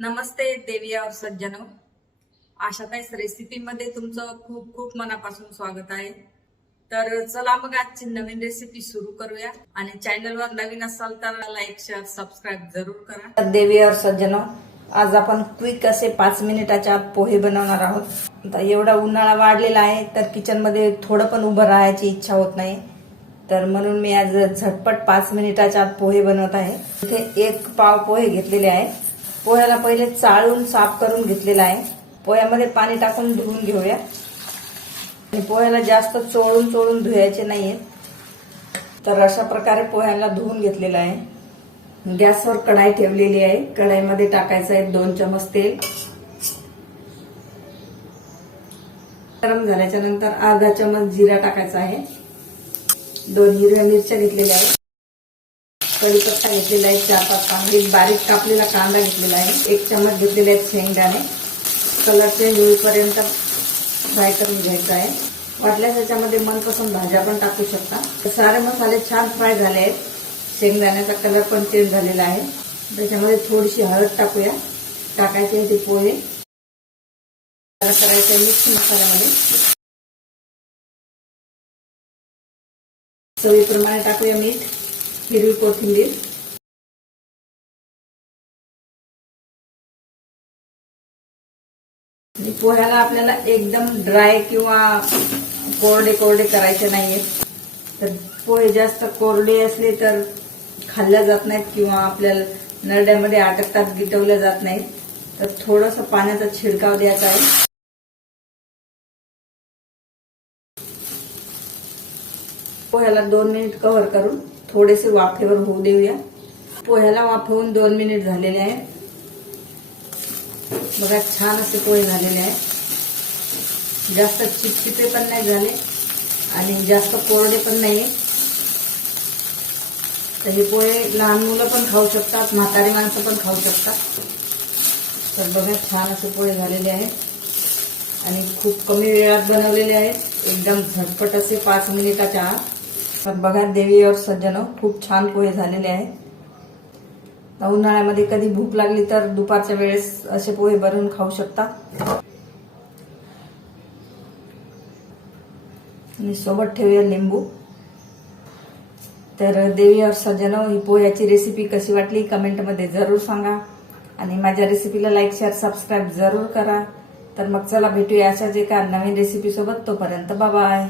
नमस्ते देवी और सज्जनो। आशाताईस रेसिपी मध्ये तुमचं खूप खूप मनापासून स्वागत आहे. तर चला मग आजची नवीन रेसिपी सुरू करूया. आणि चॅनलवर नवीन असाल तर लाईक शेअर सबस्क्राईब जरूर करा. देवी और सज्जनो आज आपण क्विक असे पाच मिनिटाच्या आत पोहे बनवणार आहोत. आता एवढा उन्हाळा वाढलेला आहे तर किचनमध्ये थोडं पण उभं राहायची इच्छा होत नाही. तर म्हणून मी आज झटपट पाच मिनिटाच्या आत पोहे बनवत आहे. इथे एक पाव पोहे घेतलेले आहे पोह्याला पहिले चाळून साफ करून घेतलेला आहे. पोह्यामध्ये पाणी टाकून धुवून घेऊया. आणि पोह्याला जास्त चोळून चोळून धुवायचे नाहीये. तर अशा प्रकारे पोह्याला धुवून घेतलेला आहे. गॅसवर कढाई ठेवलेली आहे. कढाईमध्ये टाकायचं आहे दोन चमच तेल. गरम झाल्याच्यानंतर अर्धा चमच जिरा टाकायचा आहे. दोन हिरव्या मिरच्या घेतलेल्या आहेत. कढीपत्ता घेतलेला आहे चार पाच कांदे बारीक कापलेला कांदा घेतलेला आहे. एक चमच घेतलेले आहेत शेंगदाणे. कलर चेंज होईपर्यंत फ्राय करून घ्यायचा आहे. वाटल्यास याच्यामध्ये मनपसंत भाज्या पण टाकू शकता. तर सारे मसाले छान फ्राय झाले आहेत. शेंगदाण्याचा कलर पण चेंज झालेला आहे. त्याच्यामध्ये थोडीशी हळद टाकूया. टाकायचे आहे ते पोहे. करायचे मिक्स मसाल्यामध्ये. चवीप्रमाणे टाकूया मीठ. हिरवी कोथिंबीर. पोह्याला आपल्याला एकदम ड्राय किंवा कोरडे कोरडे करायचे नाहीयेत तर पोहे जास्त कोरडे असले तर खाल्ल्या जात नाहीत किंवा आपल्याला नरड्यामध्ये अटकतात गिटवल्या जात नाहीत. तर थोडस पाण्याचा छिडकाव द्यायचा आहे. पोह्याला दोन मिनिट कव्हर करून थोडेसे वाफेवर होऊ देऊया. पोह्याला वाफवून दोन मिनिट झालेले आहे बघा छान असे पोहे झालेले आहे जास्त चिपचिपे पण नाही झाले आणि जास्त कोरडे पण नाही तर हे पोहे लहान मुलं पण खाऊ शकतात म्हातारी माणसं पण खाऊ शकतात. तर बघा छान असे पोहे झालेले आहेत. आणि खूप कमी वेळात बनवलेले आहेत. एकदम झटपट असे पाच मिनिटाच्या आत. तर बघा देवी और सज्जनो खूप छान पोहे झालेले आहेत. तर उन्हाळ्यामध्ये कधी भूक लागली तर दुपारच्या वेळेस असे पोहे बनवून खाऊ शकता. आणि सोबत ठेवूया लिंबू. तर देवी और सज्जनो ही पोह्याची रेसिपी कशी वाटली कमेंटमध्ये जरूर सांगा. आणि माझ्या रेसिपीला लाईक शेअर सबस्क्राईब जरूर करा. तर मग चला भेटूया अशाच एका नवीन रेसिपी सोबत. तोपर्यंत बाय